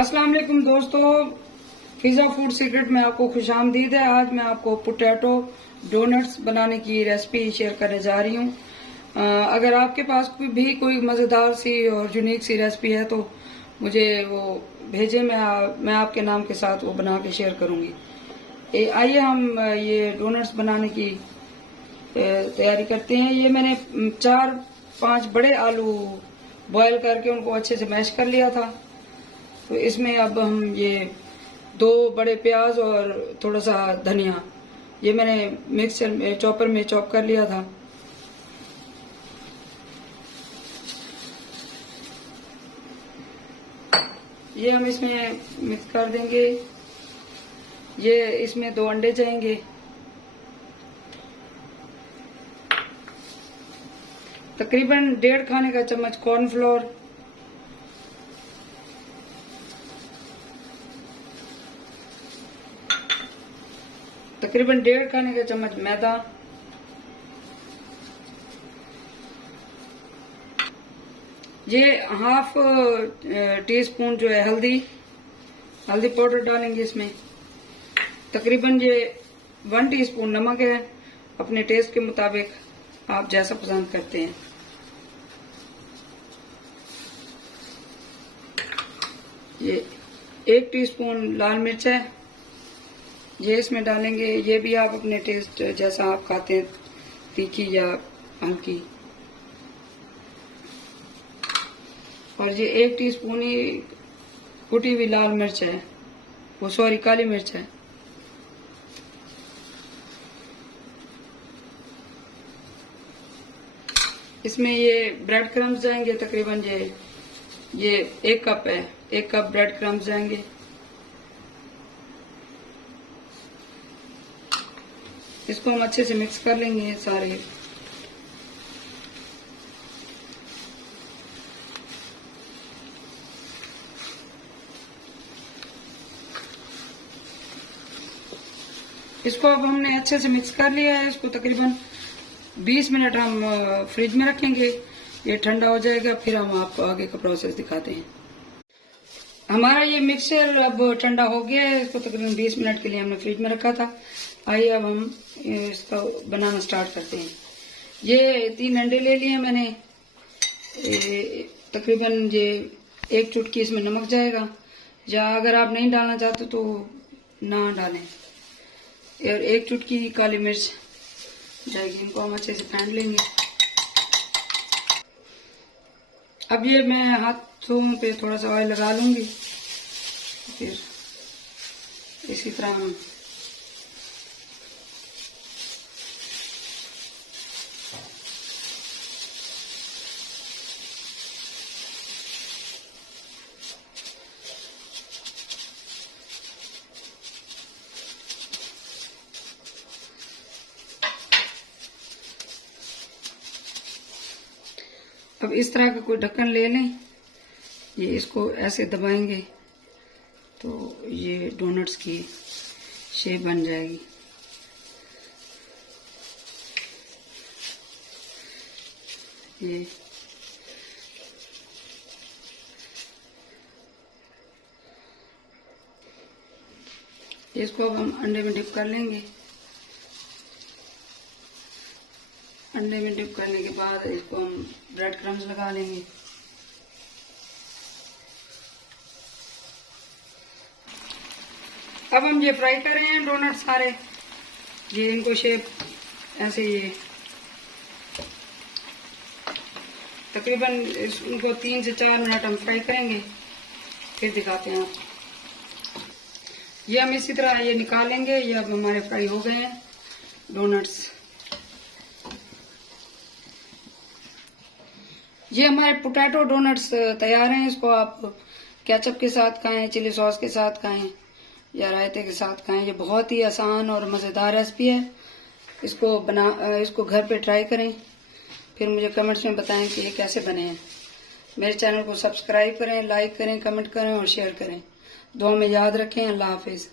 अस्सलाम वालेकुम दोस्तों, पिज़्ज़ा फूड सीक्रेट में आपको खुशामदीद है। आज मैं आपको पोटैटो डोनट्स बनाने की रेसिपी शेयर करने जा रही हूँ। अगर आपके पास कोई मज़ेदार सी और यूनिक सी रेसिपी है तो मुझे वो भेजें, मैं आपके नाम के साथ वो बना के शेयर करूँगी। आइए हम ये डोनट्स बनाने की तैयारी करते हैं। ये मैंने 4-5 बड़े आलू बॉयल करके उनको अच्छे से मैश कर लिया था। तो इसमें अब हम ये 2 बड़े प्याज और थोड़ा सा धनिया, ये मैंने मिक्सर में चॉपर में चॉप कर लिया था। ये हम इसमें मिक्स कर देंगे। ये इसमें 2 अंडे जाएंगे, तकरीबन 1.5 खाने का चम्मच कॉर्नफ्लोर, तकरीबन 1.5 खाने का चम्मच मैदा, ये हाफ टी स्पून जो है हल्दी पाउडर डालेंगे इसमें। तकरीबन ये 1 टीस्पून नमक है, अपने टेस्ट के मुताबिक आप जैसा पसंद करते हैं। ये 1 टीस्पून लाल मिर्च है, ये इसमें डालेंगे। ये भी आप अपने टेस्ट जैसा आप खाते हैं, तीखी या हल्की। और ये 1 टीस्पून ही कुटी हुई लाल मिर्च है, काली मिर्च है। इसमें ये ब्रेड क्रम्स जाएंगे, तकरीबन ये 1 कप है, 1 कप ब्रेड क्रम्स जाएंगे। इसको हम अच्छे से मिक्स कर लेंगे सारे। इसको अब हमने अच्छे से मिक्स कर लिया है। इसको तकरीबन 20 मिनट हम फ्रिज में रखेंगे, ये ठंडा हो जाएगा, फिर हम आपको आगे का प्रोसेस दिखाते हैं। हमारा ये मिक्सचर अब ठंडा हो गया है, इसको तकरीबन 20 मिनट के लिए हमने फ्रिज में रखा था। आइए अब हम इसका बनाना स्टार्ट करते हैं। ये 3 अंडे ले लिए मैंने, तकरीबन ये 1 चुटकी इसमें नमक जाएगा, या अगर आप नहीं डालना चाहते तो ना डालें। और 1 चुटकी काली मिर्च जाएगी। इनको हम अच्छे से फेंट लेंगे। अब ये मैं हाथों पे थोड़ा सा ऑयल लगा लूंगी, फिर इसी तरह हम अब इस तरह का कोई ढक्कन ले लें, ये इसको ऐसे दबाएंगे तो ये डोनट्स की शेप बन जाएगी। ये इसको अब हम अंडे में डिप कर लेंगे। अंडे में डिप करने के बाद इसको हम ब्रेड क्रम्स लगा लेंगे। अब हम ये फ्राई कर रहे हैं डोनट सारे। ये इनको शेप ऐसे ये तकरीबन इनको 3 से 4 मिनट हम फ्राई करेंगे, फिर दिखाते हैं आपको। ये हम इसी तरह ये निकालेंगे। ये अब हमारे फ्राई हो गए हैं डोनट्स। ये हमारे पोटैटो डोनट्स तैयार हैं। इसको आप केचप के साथ खाएं, चिली सॉस के साथ खाएं या रायते के साथ खाएं। ये बहुत ही आसान और मज़ेदार रेसिपी है। इसको घर पे ट्राई करें, फिर मुझे कमेंट्स में बताएं कि ये कैसे बने हैं। मेरे चैनल को सब्सक्राइब करें, लाइक करें, कमेंट करें और शेयर करें। दुआ में याद रखें। अल्लाह हाफिज़।